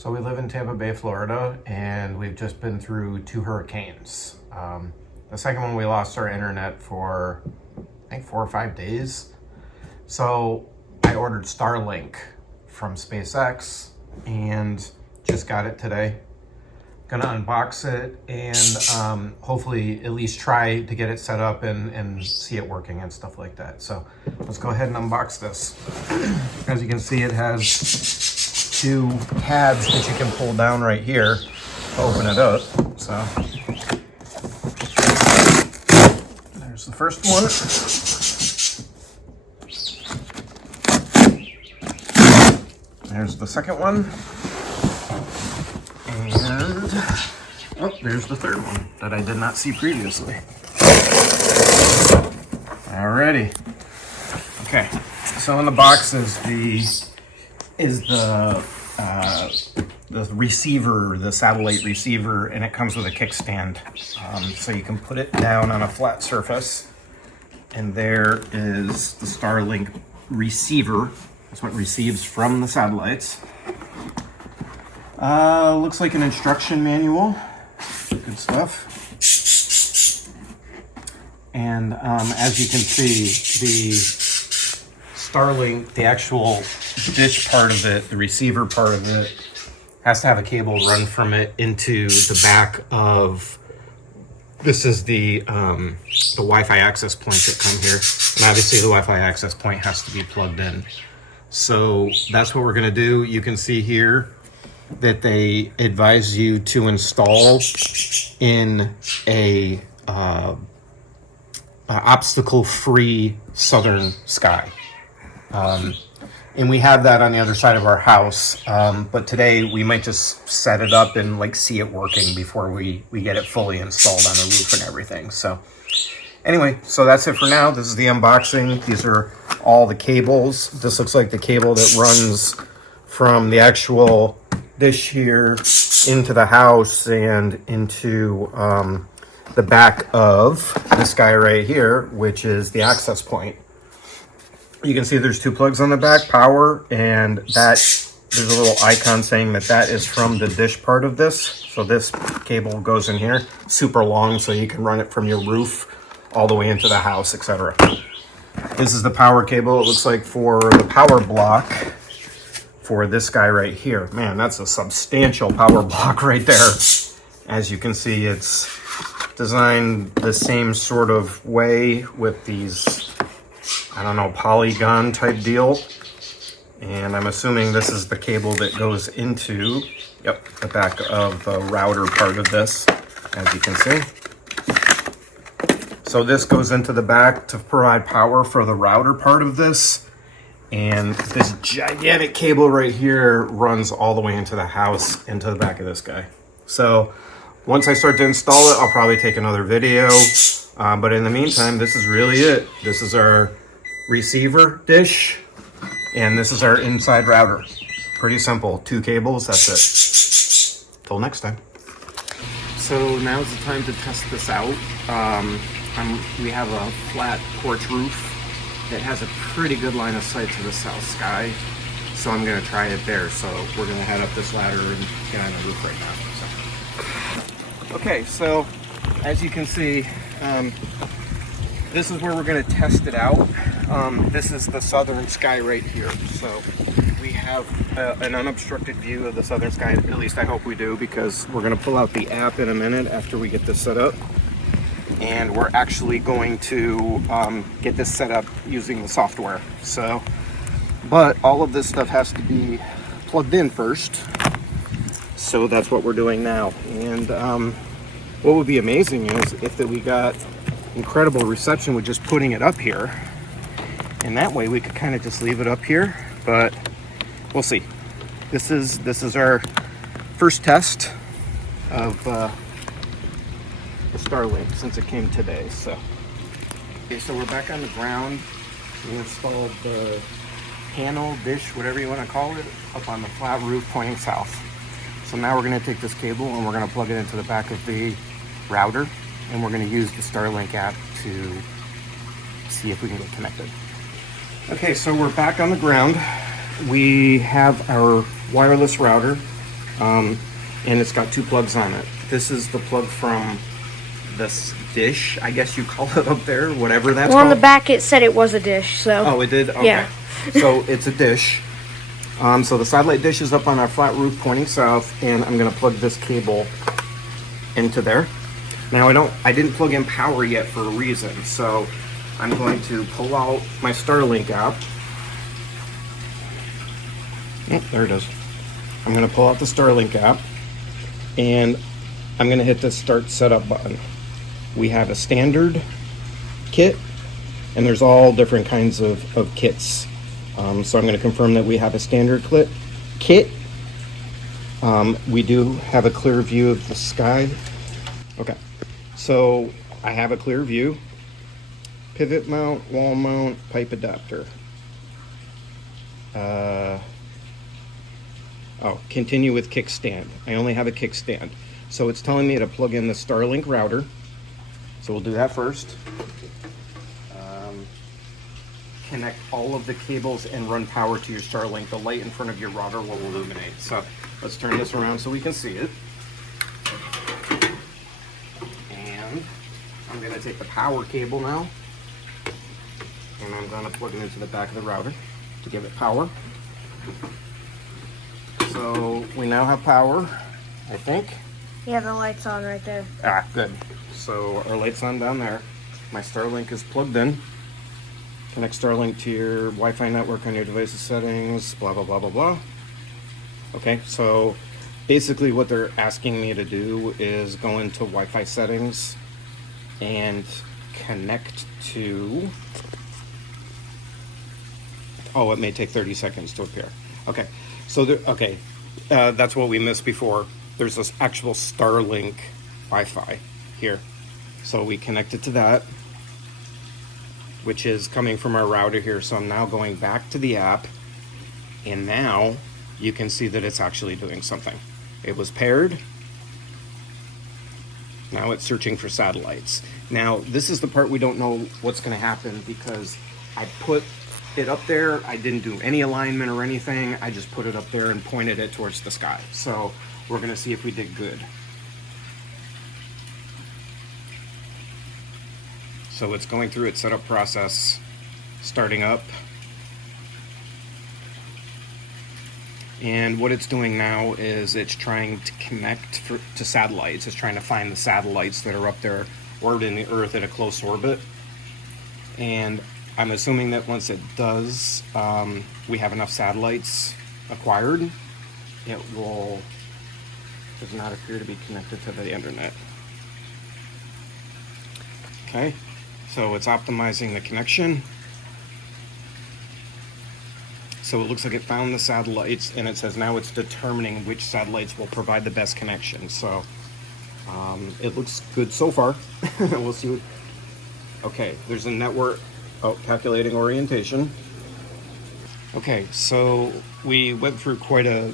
So we live in Tampa Bay, Florida, and we've just been through 2 hurricanes. The second one, we lost our internet for, I think, 4 or 5 days. So I ordered Starlink from SpaceX and just got it today. Gonna unbox it and hopefully at least try to get it set up and see it working and stuff like that. So let's go ahead and unbox this. As you can see, it has 2 tabs that you can pull down right here to open it up. So there's the first one. There's the second one. And oh, there's the third one that I did not see previously. Alrighty. Okay. So in the box is the receiver, the satellite receiver, and it comes with a kickstand. So you can put it down on a flat surface, and there is the Starlink receiver. That's what receives from the satellites. Looks like an instruction manual. Good stuff. And as you can see, the Starlink, the actual dish part of it, the receiver part of it, has to have a cable run from it into the back of, this is the Wi-Fi access points that come here. And obviously the Wi-Fi access point has to be plugged in. So that's what we're gonna do. You can see here that they advise you to install in a obstacle-free southern sky. And we have that on the other side of our house, but today we might just set it up and like see it working before we get it fully installed on the roof and everything. So anyway, so that's it for now. This is the unboxing. These are all the cables. This looks like the cable that runs from the actual dish here into the house and into the back of this guy right here, which is the access point. You can see there's 2 plugs on the back, power, and that there's a little icon saying that that is from the dish part of this. So this cable goes in here, super long, so you can run it from your roof all the way into the house, etc. This is the power cable, it looks like, for the power block for this guy right here. Man, that's a substantial power block right there. As you can see, it's designed the same sort of way with these, I don't know, polygon type deal. And I'm assuming this is the cable that goes into, yep, the back of the router part of this, as you can see. So this goes into the back to provide power for the router part of this. And this gigantic cable right here runs all the way into the house, into the back of this guy. So once I start to install it, I'll probably take another video. But in the meantime, this is really it. This is our receiver dish, and this is our inside router. Pretty simple, 2 cables, that's it. Till next time. So now's the time to test this out. We have a flat porch roof that has a pretty good line of sight to the south sky, so I'm gonna try it there. So we're gonna head up this ladder and get on the roof right now. So. Okay, so as you can see, this is where we're gonna test it out. This is the southern sky right here. So we have an unobstructed view of the southern sky, at least I hope we do, because we're gonna pull out the app in a minute after we get this set up. And we're actually going to get this set up using the software. So, but all of this stuff has to be plugged in first. So that's what we're doing now. And what would be amazing is if we got incredible reception with just putting it up here. And that way we could kind of just leave it up here, but we'll see. This is our first test of the Starlink since it came today. So okay, so we're back on the ground. We installed the panel, dish, whatever you want to call it, up on the flat roof pointing south. So now we're going to take this cable and we're going to plug it into the back of the router, and we're going to use the Starlink app to see if we can get connected. Okay, so we're back on the ground. We have our wireless router and it's got 2 plugs on it. This is the plug from this dish, I guess you call it up there, whatever that's Well, on called. the back it said it was a dish, so. Oh, it did? Okay. Yeah. So it's a dish. So the satellite dish is up on our flat roof pointing south, and I'm gonna plug this cable into there. Now I didn't plug in power yet for a reason, so I'm going to pull out my Starlink app. Oh, there it is. I'm gonna pull out the Starlink app, and I'm gonna hit the start setup button. We have a standard kit, and there's all different kinds of kits. So I'm going to confirm that we have a standard kit. We do have a clear view of the sky. Okay, so I have a clear view. Pivot mount, wall mount, pipe adapter. Continue with kickstand. I only have a kickstand. So it's telling me to plug in the Starlink router. So we'll do that first. Connect all of the cables and run power to your Starlink. The light in front of your router will illuminate. So let's turn this around so we can see it. And I'm going to take the power cable now, and I'm going to plug it into the back of the router to give it power. So we now have power, I think. Yeah, the light's on right there. Ah, good. So our light's on down there. My Starlink is plugged in. Connect Starlink to your Wi-Fi network on your device's settings, blah, blah, blah, blah, blah. Okay, so basically what they're asking me to do is go into Wi-Fi settings and connect to... Oh, it may take 30 seconds to appear. Okay, so that's what we missed before. There's this actual Starlink Wi-Fi here. So we connect it to that, which is coming from our router here. So I'm now going back to the app, and now you can see that it's actually doing something. It was paired. Now it's searching for satellites. Now, this is the part we don't know what's going to happen, because I put it up there. I didn't do any alignment or anything. I just put it up there and pointed it towards the sky. So we're going to see if we did good. So it's going through its setup process, starting up. And what it's doing now is it's trying to connect to satellites. It's trying to find the satellites that are up there orbiting the Earth at a close orbit. And I'm assuming that once it does, we have enough satellites acquired, it does not appear to be connected to the internet. Okay. So it's optimizing the connection. So it looks like it found the satellites, and it says now it's determining which satellites will provide the best connection. So it looks good so far. We'll see what... Okay, there's a network... Oh, calculating orientation. Okay, so we went through quite a...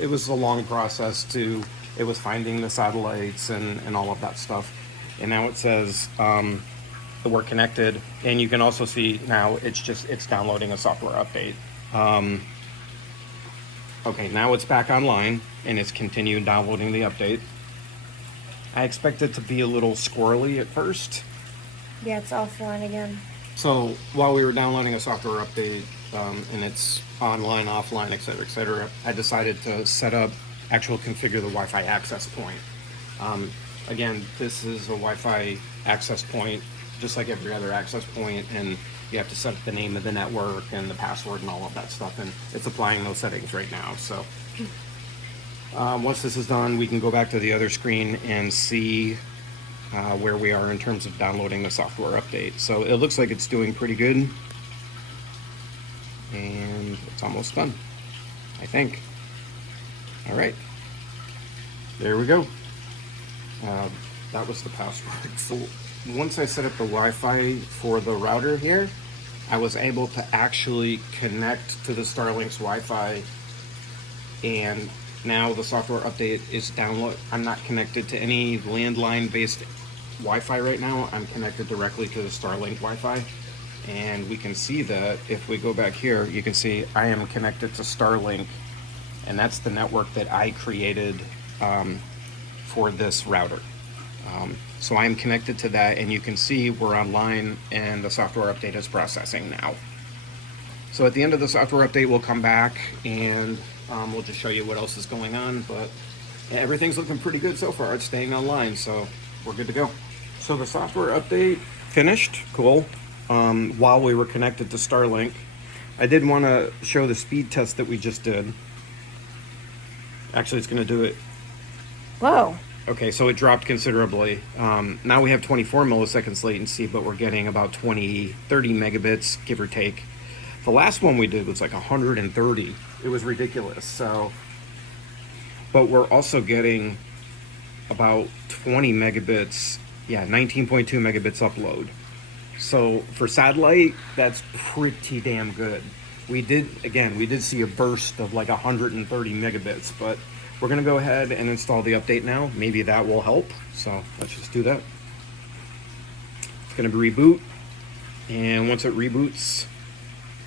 it was a long process to... It was finding the satellites and all of that stuff. And now it says... we're connected, and you can also see now it's downloading a software update. Okay, now it's back online, and it's continued downloading the update. I expect it to be a little squirrely at first. Yeah, it's offline again. So while we were downloading a software update, and it's online, offline, etc., I decided to configure the Wi-Fi access point. Again, this is a Wi-Fi access point, just like every other access point, and you have to set the name of the network and the password and all of that stuff, and it's applying those settings right now. So once this is done, we can go back to the other screen and see where we are in terms of downloading the software update. So it looks like it's doing pretty good, and it's almost done, I think. All right, there we go. That was the password. So once I set up the Wi-Fi for the router here, I was able to actually connect to the Starlink's Wi-Fi, and now the software update is download. I'm not connected to any landline-based Wi-Fi right now. I'm connected directly to the Starlink Wi-Fi, and we can see that if we go back here, you can see I am connected to Starlink, and that's the network that I created for this router. So I'm connected to that, and you can see we're online and the software update is processing now. So at the end of the software update, we'll come back and we'll just show you what else is going on, but yeah, everything's looking pretty good so far. It's staying online, so we're good to go. So the software update finished, cool. While we were connected to Starlink, I did want to show the speed test that we just did. Actually, it's going to do it. Whoa. Okay, so it dropped considerably. Now we have 24 milliseconds latency, but we're getting about 30 megabits, give or take. The last one we did was like 130. It was ridiculous. So, but we're also getting about 20 megabits, 19.2 megabits upload. So for satellite, that's pretty damn good. We did see a burst of like 130 megabits, but we're gonna go ahead and install the update now. Maybe that will help. So let's just do that. It's gonna reboot, and once it reboots,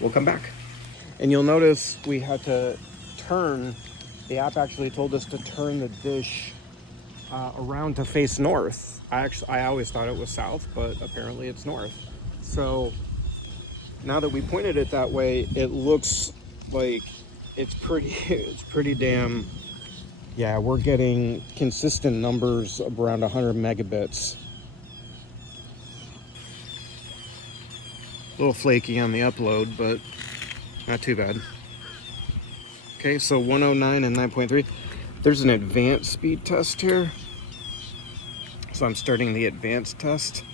we'll come back. And you'll notice we had to turn, the app actually told us to turn the dish around to face north. I always thought it was south, but apparently it's north. So now that we pointed it that way, it looks like it's pretty damn, yeah, we're getting consistent numbers of around 100 megabits. A little flaky on the upload, but not too bad. Okay, so 109 and 9.3. There's an advanced speed test here. So I'm starting the advanced test.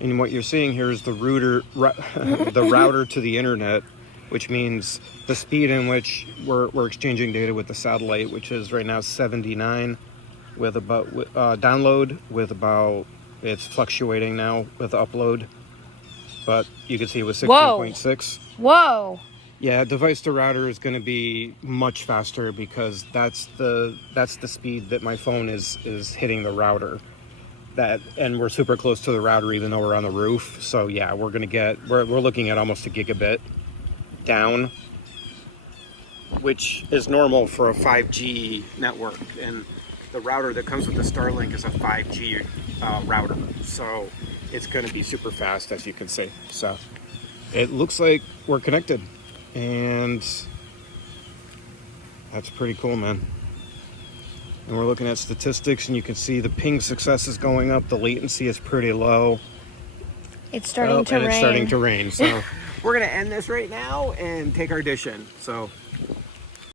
And what you're seeing here is the router to the internet, which means the speed in which we're exchanging data with the satellite, which is right now 79 with about download with about, it's fluctuating now with upload, but you can see it was 16.6. Whoa. Yeah, device to router is going to be much faster because that's the speed that my phone is hitting the router. And we're super close to the router even though we're on the roof. So yeah, we're looking at almost a gigabit down, which is normal for a 5G network. And the router that comes with the Starlink is a 5G router. So it's going to be super fast, as you can see. So it looks like we're connected, and that's pretty cool, man. And we're looking at statistics, and you can see the ping success is going up. The latency is pretty low. It's starting to rain. It's starting to rain. So we're going to end this right now and take our dish in. So